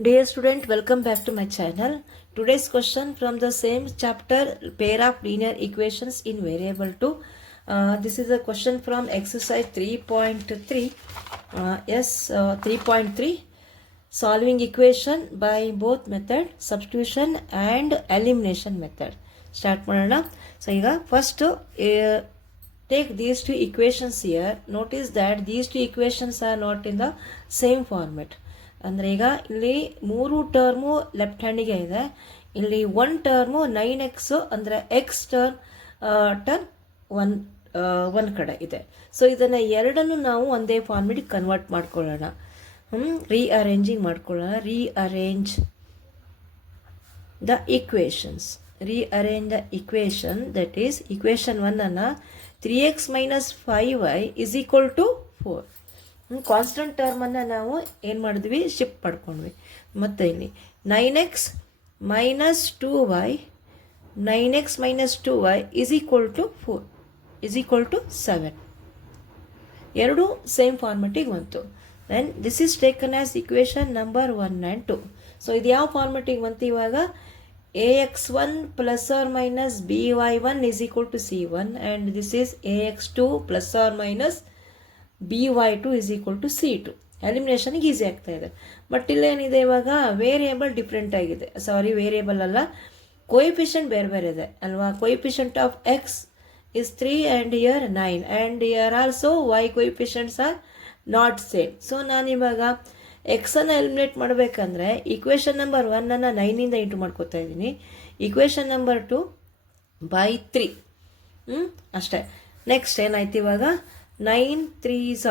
Dear student, welcome back to my channel. Today's question from the same chapter, pair of linear equations in variable 2. This is a question from exercise 3.3. 3.3. Solving equation by both method, substitution and elimination method. Start ಮಾಡೋಣ. So ಈಗ first take these two equations here. Notice that these two equations are not in the same format. ಅಂದರೆ ಈಗ ಇಲ್ಲಿ 3 term left ಹ್ಯಾಂಡಿಗೆ ಇದೆ, ಇಲ್ಲಿ 1 term 9x ಅಂದರೆ X term one ಕಡೆ ಇದೆ. ಸೊ ಇದನ್ನು ಎರಡನ್ನು ನಾವು ಒಂದೇ ಫಾರ್ಮೆಟಿಗೆ ಕನ್ವರ್ಟ್ ಮಾಡ್ಕೊಳ್ಳೋಣ. ರೀಅರೇಂಜಿಂಗ್ ಮಾಡ್ಕೊಳ್ಳೋಣ. Rearrange the equations. Rearrange the equation, that is equation 1 3x minus 5y is equal to 4. Constant ಟರ್ಮನ್ನು ನಾವು ಏನು ಮಾಡಿದ್ವಿ, ಶಿಫ್ಟ್ ಮಾಡ್ಕೊಂಡ್ವಿ. ಮತ್ತು ಇಲ್ಲಿ 9x minus 2y, 9x minus 2y is equal to 4 is equal to 7. ಎರಡು ಸೇಮ್ ಫಾರ್ಮೆಟಿಗೆ ಬಂತು. Then this is taken as equation number 1 and 2. So ಇದು ಯಾವ ಫಾರ್ಮೆಟಿಗೆ ಬಂತು ಇವಾಗ? ax1 plus or minus by1 is equal to c1 and this is ax2 plus or minus by2 is equal to c2. ಎಲಿಮಿನೇಷನ್ಗೆ easy ಆಗ್ತಾ ಇದೆ. But ಇಲ್ಲೇನಿದೆ ಇವಾಗ, variable different ಆಗಿದೆ. ಸಾರಿ, ವೇರಿಯೇಬಲ್ ಅಲ್ಲ, ಕೋಎಫಿಷಿಯಂಟ್ ಬೇರೆ ಬೇರೆ ಇದೆ ಅಲ್ವಾ. Coefficient of x is 3 and here 9 and here also y coefficients are not same. So ನಾನಿವಾಗ ಎಕ್ಸನ್ನು ಎಲಿಮಿನೇಟ್ ಮಾಡಬೇಕಂದ್ರೆ ಈಕ್ವೇಷನ್ ನಂಬರ್ 1 9ಇಂದ ಇಂಟು ಮಾಡ್ಕೋತಾ ಇದ್ದೀನಿ, ಈಕ್ವೇಷನ್ ನಂಬರ್ 2 by 3. ಅಷ್ಟೇ. ನೆಕ್ಸ್ಟ್ ಏನಾಯ್ತು ಇವಾಗ? 9 3s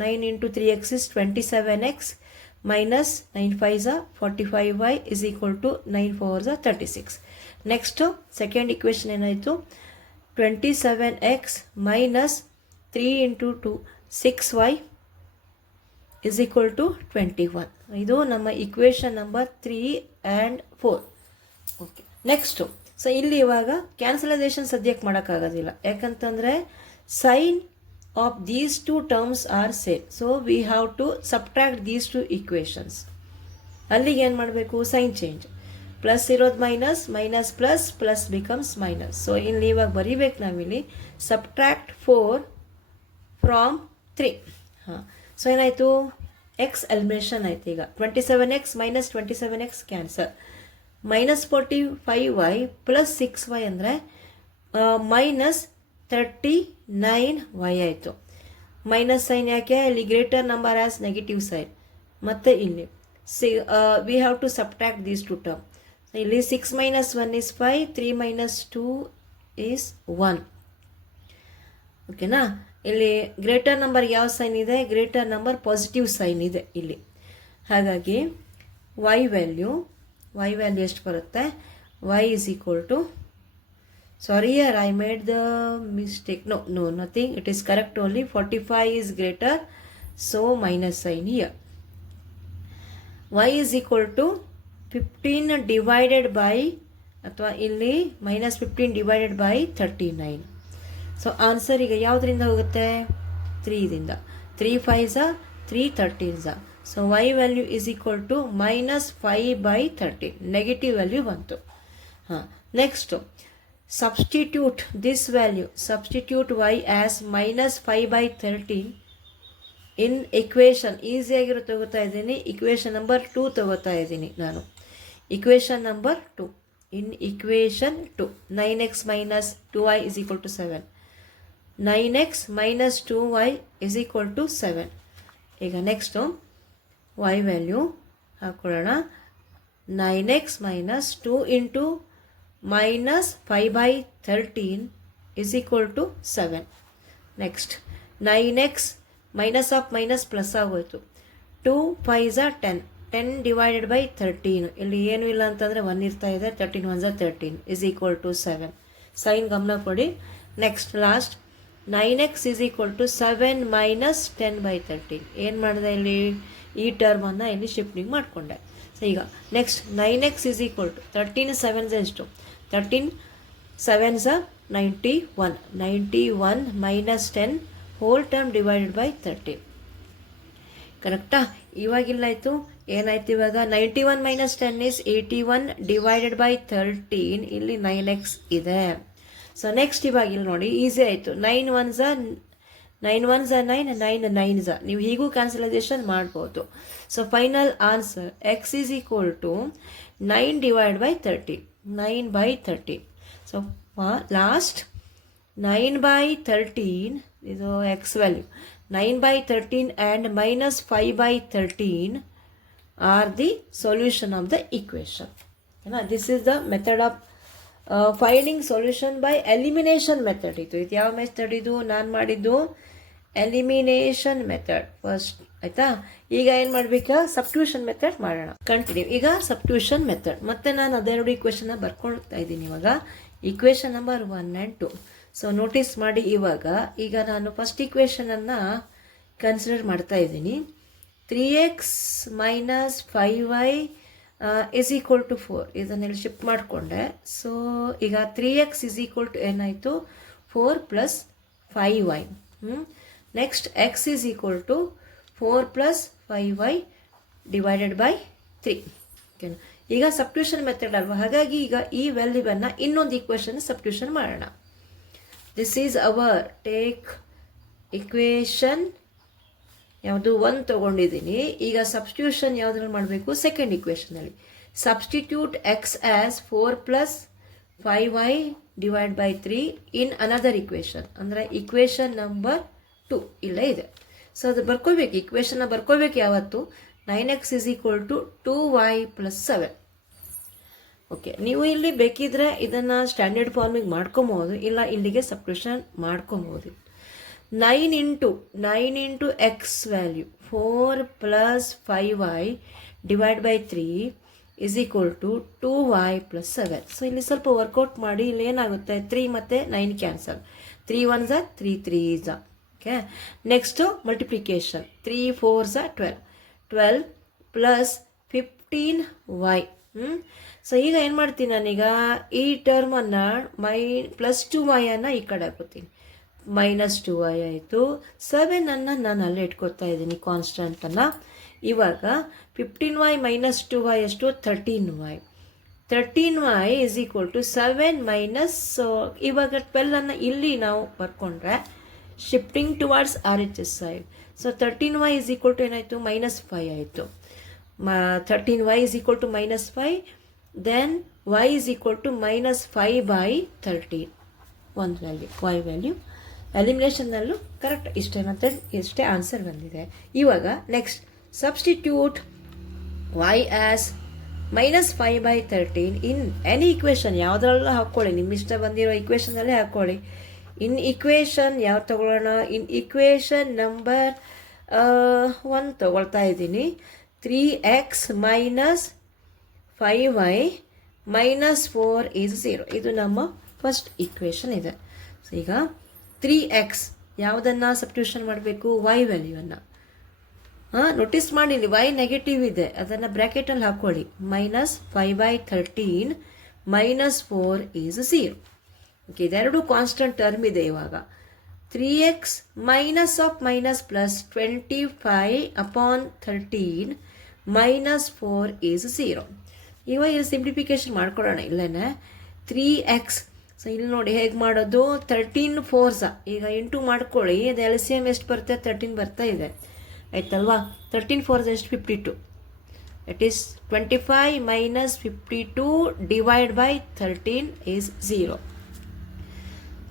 9 into 3x is 27x minus 9 5s 45y is equal to 9 4s 36. Next second equation ಏನಾಯಿತು? 27x minus 3 into 2 6y is equal to 21. ಇದು ನಮ್ಮ equation number 3 and 4. Okay, next. So ಇಲ್ಲಿ ಇವಾಗ ಕ್ಯಾನ್ಸಲೈಸೇಷನ್ ಸದ್ಯಕ್ಕೆ ಮಾಡೋಕ್ಕಾಗೋದಿಲ್ಲ, ಯಾಕಂತಂದರೆ sign of these two terms are same. So we have to subtract these two equations. ಅಲ್ಲಿಗೆ ಏನು ಮಾಡಬೇಕು? Sign change. ಪ್ಲಸ್ ಇರೋದು minus, minus plus, plus becomes minus. So ಇಲ್ಲಿ ಇವಾಗ ಬರೀಬೇಕು ನಾವಿಲ್ಲಿ ಸಬ್ಟ್ರಾಕ್ಟ್ 4 ಫ್ರಾಮ್ 3. ಸೊ ಏನಾಯಿತು? ಎಕ್ಸ್ ಎಲಿಮಿನೇಷನ್ ಆಯ್ತು. ಈಗ 27x minus 27x cancel, minus 45y plus 6y ಅಂದರೆ ಮೈನಸ್ 39y ಆಯಿತು. ಮೈನಸ್ ಸೈನ್ ಯಾಕೆ? ಇಲ್ಲಿ greater number as negative sign. ಮತ್ತು ಇಲ್ಲಿ we have to subtract these two term. ಇಲ್ಲಿ 6 ಮೈನಸ್ 1 ಇಸ್ 5, 3 ಮೈನಸ್ 2 ಈಸ್ 1. ಓಕೆನಾ? ಇಲ್ಲಿ ಗ್ರೇಟರ್ ನಂಬರ್ ಯಾವ ಸೈನ್ ಇದೆ? ಗ್ರೇಟರ್ ನಂಬರ್ ಪಾಸಿಟಿವ್ ಸೈನ್ ಇದೆ ಇಲ್ಲಿ. ಹಾಗಾಗಿ y ವ್ಯಾಲ್ಯೂ ಎಷ್ಟು ಬರುತ್ತೆ? y is equal to, sorry here I made the mistake, no nothing, it is correct only. 45 is greater, so minus sign here. Y is equal to 15 divided by, ಅಥವಾ ಇಲ್ಲಿ minus 15 divided by 39. So answer ಈಗ ಯಾವುದರಿಂದ ಹೋಗುತ್ತೆ? 3ದಿಂದ. 3 5s 3 13s. So y value is equal to minus 5 by 13. Negative value ಬಂತು. Next substitute this value, substitute y as minus 5 by 13 in equation. ಈಸಿಯಾಗಿರೋ ತಗೋತಾ ಇದ್ದೀನಿ, equation number 2 ತಗೋತಾ ಇದ್ದೀನಿ ನಾನು. Equation number 2, in equation 2 9x minus 2y is equal to 7. 9x minus 2y is equal to 7. ಈಗ next y value ಹಾಕೊಳ್ಳೋಣ. 9x minus 2 into minus 5 by 13 is equal to 7. Next 9x minus of minus plus ಆಗೋಯ್ತು. 2 5s 10, 10 divided by 13. ಇಲ್ಲಿ ಏನು ಇಲ್ಲ ಅಂತಂದರೆ 1 ಇರ್ತಾ ಇದೆ, 13 1s 13 is equal to 7. Sign ಗಮನ ಕೊಡಿ. Next last 9x is equal to 7 minus 10 by 13. ಏನು ಮಾಡಿದೆ? ಇಲ್ಲಿ ಈ ಟರ್ಮನ್ನು ಇಲ್ಲಿ ಶಿಫ್ಟಿಂಗ್ ಮಾಡಿಕೊಂಡೆ. ಸೊ ಈಗ next 9x is equal to 13 7s ಎಷ್ಟು? 13 7s 91. 91 minus 10 whole term divided by 13. ಕರೆಕ್ಟಾ? ಇವಾಗಿಲ್ಲಾಯಿತು, ಏನಾಯ್ತು ಇವಾಗ 91 ಮೈನಸ್ 10 ಇಸ್ 81 ಡಿವೈಡೆಡ್ ಬೈ 13. ಇಲ್ಲಿ 9x ಇದೆ. ಸೊ ನೆಕ್ಸ್ಟ್ ಇವಾಗ ಇಲ್ಲಿ ನೋಡಿ ಈಸಿ ಆಯಿತು. 9 1s 9 9 ನೀವು ಹೀಗೂ ಕ್ಯಾನ್ಸಲೈಸೇಷನ್ ಮಾಡ್ಬೋದು. So final answer x is equal to 9 divide by 13, 9 by 13. So last 9 by 13 ಇದು x value, 9 by 13 and minus 5 by 13 are the solution of the equation. This is the method of finding solution by elimination method. ಇದು ಯಾವ method ಇದು? ನಾನು ಮಾಡಿದ್ದು elimination method first, ಆಯ್ತಾ? ಈಗ ಏನು ಮಾಡಬೇಕಾ? ಸಬ್ಸ್ಟಿಟ್ಯೂಷನ್ ಮೆಥಡ್ ಮಾಡೋಣ. ಕಂಟಿನ್ಯೂ. ಈಗ ಸಬ್ಸ್ಟಿಟ್ಯೂಷನ್ ಮೆಥಡ್ ಮತ್ತೆ ನಾನು ಅದೆರಡು ಈಕ್ವೇಷನ್ನ ಬರ್ಕೊಳ್ತಾ ಇದ್ದೀನಿ ಇವಾಗ. Equation number 1 and 2. So notice ಮಾಡಿ ಈಗ ನಾನು ಫಸ್ಟ್ ಈಕ್ವೇಷನನ್ನು ಕನ್ಸಿಡರ್ ಮಾಡ್ತಾ ಇದ್ದೀನಿ. 3x minus 5y is equal to 4. ಇದನ್ನೆಲ್ಲ ಶಿಫ್ಟ್ ಮಾಡಿಕೊಂಡೆ. ಸೊ ಈಗ 3x ಇಸ್ ಈಕ್ವಲ್ ಟು ಏನಾಯಿತು? 4 plus 5y. Next x is equal to 4 plus 5y divided by 3. ಓಕೆನಾ? ಈಗ ಸಬ್ಸ್ಟಿಟ್ಯೂಷನ್ ಮೆಥಡ್ ಅಲ್ವಾ, ಹಾಗಾಗಿ ಈಗ ಈ ವ್ಯಾಲ್ಯೂವನ್ನು ಇನ್ನೊಂದು ಈಕ್ವೇಷನ್ ಸಬ್ಸ್ಟಿಟ್ಯೂಷನ್ ಮಾಡೋಣ. This is our take equation ಯಾವುದು 1 ತೊಗೊಂಡಿದ್ದೀನಿ. ಈಗ ಸಬ್ಸ್ಟಿಟ್ಯೂಷನ್ ಯಾವುದ್ರಲ್ಲಿ ಮಾಡಬೇಕು? ಸೆಕೆಂಡ್ ಇಕ್ವೇಷನಲ್ಲಿ. Substitute x as 4 plus 5y divide by 3 in another equation, ಅಂದರೆ ಇಕ್ವೇಷನ್ ನಂಬರ್ 2 ಇಲ್ಲೇ ಇದೆ. ಸೊ ಅದು ಬರ್ಕೋಬೇಕು, ಇಕ್ವೇಷನ್ನ ಬರ್ಕೋಬೇಕು ಯಾವತ್ತು? 9x is equal to 2y plus 7. Okay, ನೀವು ಇಲ್ಲಿ ಬೇಕಿದ್ರೆ ಇದನ್ನು ಸ್ಟ್ಯಾಂಡರ್ಡ್ ಫಾರ್ಮಿಗೆ ಮಾಡ್ಕೊಬೋದು, ಇಲ್ಲ ಇಲ್ಲಿಗೆ ಸಬ್ಸ್ಟಿಟ್ಯೂಷನ್ ಮಾಡ್ಕೊಬೋದು. 9 into x value 4 plus 5y divide by 3 is equal to 2y plus 7. So ಇಲ್ಲಿ ಸ್ವಲ್ಪ ವರ್ಕೌಟ್ ಮಾಡಿ. ಇಲ್ಲಿ ಏನಾಗುತ್ತೆ? 3 ಮತ್ತು 9 ಕ್ಯಾನ್ಸಲ್, 3 1s 3 3s. ಓಕೆ, next multiplication 3 4s 12 plus 15y. So ಈಗ ಏನು ಮಾಡ್ತೀನಿ ನಾನೀಗ? ಈ ಟರ್ಮನ್ನು ಪ್ಲಸ್ 2y ಅನ್ನು ಈ ಕಡೆ ಹಾಕೋತೀನಿ, ಮೈನಸ್ 2y ಆಯಿತು. 7ಅನ್ನು ನಾನು ಅಲ್ಲೇ ಇಟ್ಕೊತಾ ಇದ್ದೀನಿ ಕಾನ್ಸ್ಟೆಂಟನ್ನು. ಇವಾಗ 15y ಮೈನಸ್ 2y ಎಷ್ಟು? 13y. 13y is equal to 7 minus, ಇವಾಗ 12ಅನ್ನು ಇಲ್ಲಿ ನಾವು ಬರ್ಕೊಂಡ್ರೆ shifting towards R H S side. So 13y is equal to ಏನಾಯಿತು? ಮೈನಸ್ 5 ಆಯಿತು. 13y is equal to minus 5, then y is equal to minus 5 by 13. ಒಂದು value y value ಎಲಿಮಿನೇಷನ್ನಲ್ಲೂ correct ಇಷ್ಟೇ ಆನ್ಸರ್ ಬಂದಿದೆ. ಇವಾಗ next substitute y as minus 5 by 13 in any equation, ಯಾವುದ್ರಲ್ಲೂ ಹಾಕ್ಕೊಳ್ಳಿ, ನಿಮ್ಮ ಇಷ್ಟ ಬಂದಿರೋ ಇಕ್ವೇಷನಲ್ಲೇ ಹಾಕ್ಕೊಳ್ಳಿ. ಇನ್ ಇಕ್ವೇಷನ್ ಯಾವ್ದು ತಗೊಳ್ಳೋಣ? ಇನ್ ಇಕ್ವೇಷನ್ ನಂಬರ್ 1 ತಗೊಳ್ತಾ ಇದ್ದೀನಿ. 3x minus 5y minus 4 is 0. ಇದು ನಮ್ಮ ಫಸ್ಟ್ ಇಕ್ವೇಷನ್ ಇದೆ. ಸೊ ಈಗ 3x ಯಾವುದನ್ನು ಸಬ್ಸ್ಟಿಟ್ಯೂಷನ್ ಮಾಡಬೇಕು? y ವ್ಯಾಲ್ಯೂವನ್ನು. ನೋಟಿಸ್ ಮಾಡಿ, ಇಲ್ಲಿ y ನೆಗೆಟಿವ್ ಇದೆ, ಅದನ್ನು ಬ್ರ್ಯಾಕೆಟಲ್ಲಿ ಹಾಕ್ಕೊಳ್ಳಿ. Minus 5 by 13 minus 4 is 0. Okay, ಇದೆರಡು ಕಾನ್ಸ್ಟೆಂಟ್ ಟರ್ಮ್ ಇದೆ. ಇವಾಗ 3x minus of minus plus 25 upon 13 minus 4 is 0. ಇವಾಗ ಇಲ್ಲಿ ಸಿಂಪ್ಲಿಫಿಕೇಶನ್ ಮಾಡ್ಕೊಳ್ಳೋಣ. ಇಲ್ಲೇನೆ 3x. ಸೊ ಇಲ್ಲಿ ನೋಡಿ ಹೇಗೆ ಮಾಡೋದು? 13 4s ಈಗ ಇಂಟು ಮಾಡ್ಕೊಳ್ಳಿ. ಇದು ಎಲ್ ಸಿ ಎಮ್ ಎಷ್ಟು ಬರುತ್ತೆ? 13 ಬರ್ತಾ ಇದೆ, ಆಯ್ತಲ್ವಾ? 13 4s ಎಷ್ಟು? 52. It is 25 minus 52 divide by 13 is 0.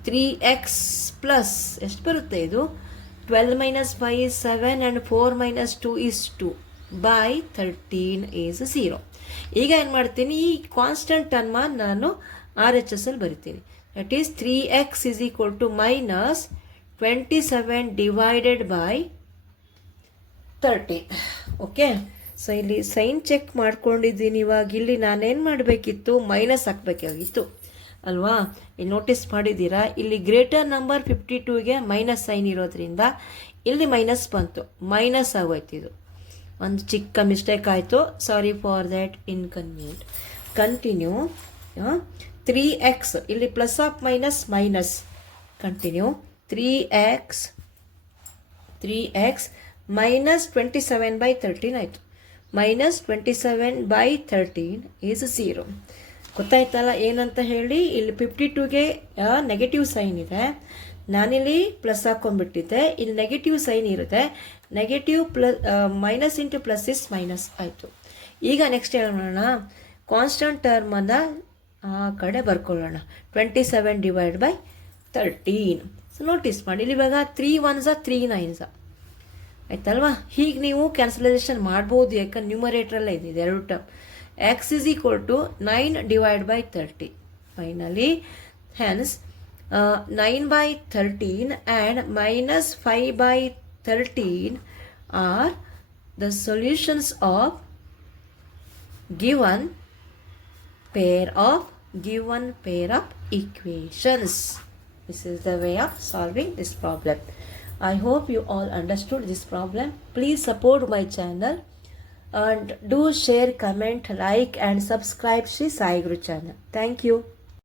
3x plus ಎಷ್ಟು ಬರುತ್ತೆ? ಇದು 12 minus 5 is 7 and 4 minus 2 is 2 by 13 is 0. ಈಗ ಏನು ಮಾಡ್ತೀನಿ? ಈ ಕಾನ್ಸ್ಟೆಂಟ್ ಟರ್ಮ ನಾನು ಆರ್ ಎಚ್ ಎಸ್ ಅಲ್ಲಿ ಬರಿತೀನಿ. That is 3x is equal to minus 27 divided by 13. Okay, so ಇಲ್ಲಿ ಸೈನ್ ಚೆಕ್ ಮಾಡ್ಕೊಂಡಿದ್ದೀನಿ. ಇವಾಗ ಇಲ್ಲಿ ನಾನೇನು ಮಾಡಬೇಕಿತ್ತು? ಮೈನಸ್ ಹಾಕಬೇಕಾಗಿತ್ತು ಅಲ್ವಾ? ಇಲ್ಲಿ ನೋಟಿಸ್ ಮಾಡಿದ್ದೀರಾ, ಇಲ್ಲಿ ಗ್ರೇಟರ್ ನಂಬರ್ 52ಗೆ ಮೈನಸ್ ಸೈನ್ ಇರೋದ್ರಿಂದ ಇಲ್ಲಿ ಮೈನಸ್ ಬಂತು, ಮೈನಸ್ ಆಗೋಯ್ತು. ಇದು ಒಂದು ಚಿಕ್ಕ ಮಿಸ್ಟೇಕ್ ಆಯಿತು, sorry for that inconvenient. Continue. 3x ಇಲ್ಲಿ plus of minus minus. Continue. 3x minus 27 by 13 ಆಯಿತು. minus 27 by 13 is 0. ಗೊತ್ತಾಯ್ತಲ್ಲ ಏನಂತ ಹೇಳಿ. ಇಲ್ಲಿ 52ಗೆ ನೆಗೆಟಿವ್ ಸೈನ್ ಇದೆ, ನಾನಿಲ್ಲಿ ಪ್ಲಸ್ ಹಾಕೊಂಡ್ಬಿಟ್ಟಿದ್ದೆ, ಇಲ್ಲಿ ನೆಗೆಟಿವ್ ಸೈನ್ ಇರುತ್ತೆ. Negative plus minus into plus is minus ಆಯಿತು. ಈಗ ನೆಕ್ಸ್ಟ್ ಹೇಳೋಣ, ಕಾನ್ಸ್ಟಂಟ್ ಟರ್ಮನ್ನು ಆ ಕಡೆ ಬರ್ಕೊಳ್ಳೋಣ. 27 ಡಿವೈಡ್ ಬೈ 13. ಸೊ ನೋಟಿಸ್ ಮಾಡಿ, ಇಲ್ಲಿ ಇವಾಗ 3 1s 3 9s ಆಯ್ತಲ್ವಾ. ಹೀಗೆ ನೀವು ಕ್ಯಾನ್ಸಲೈಸೇಷನ್ ಮಾಡ್ಬೋದು, ಯಾಕಂದ್ರೆ ನ್ಯೂಮರೇಟ್ರಲ್ಲೇ ಇದೆ ಎರಡು term. x is equal to 9 divided by 30. Finally, hence 9 by 13 and minus 5 by 13 are the solutions of given pair of equations. This is the way of solving this problem. I hope you all understood this problem. Please support my channel and do share, comment, like and subscribe Sri Sai Guru channel. Thank you.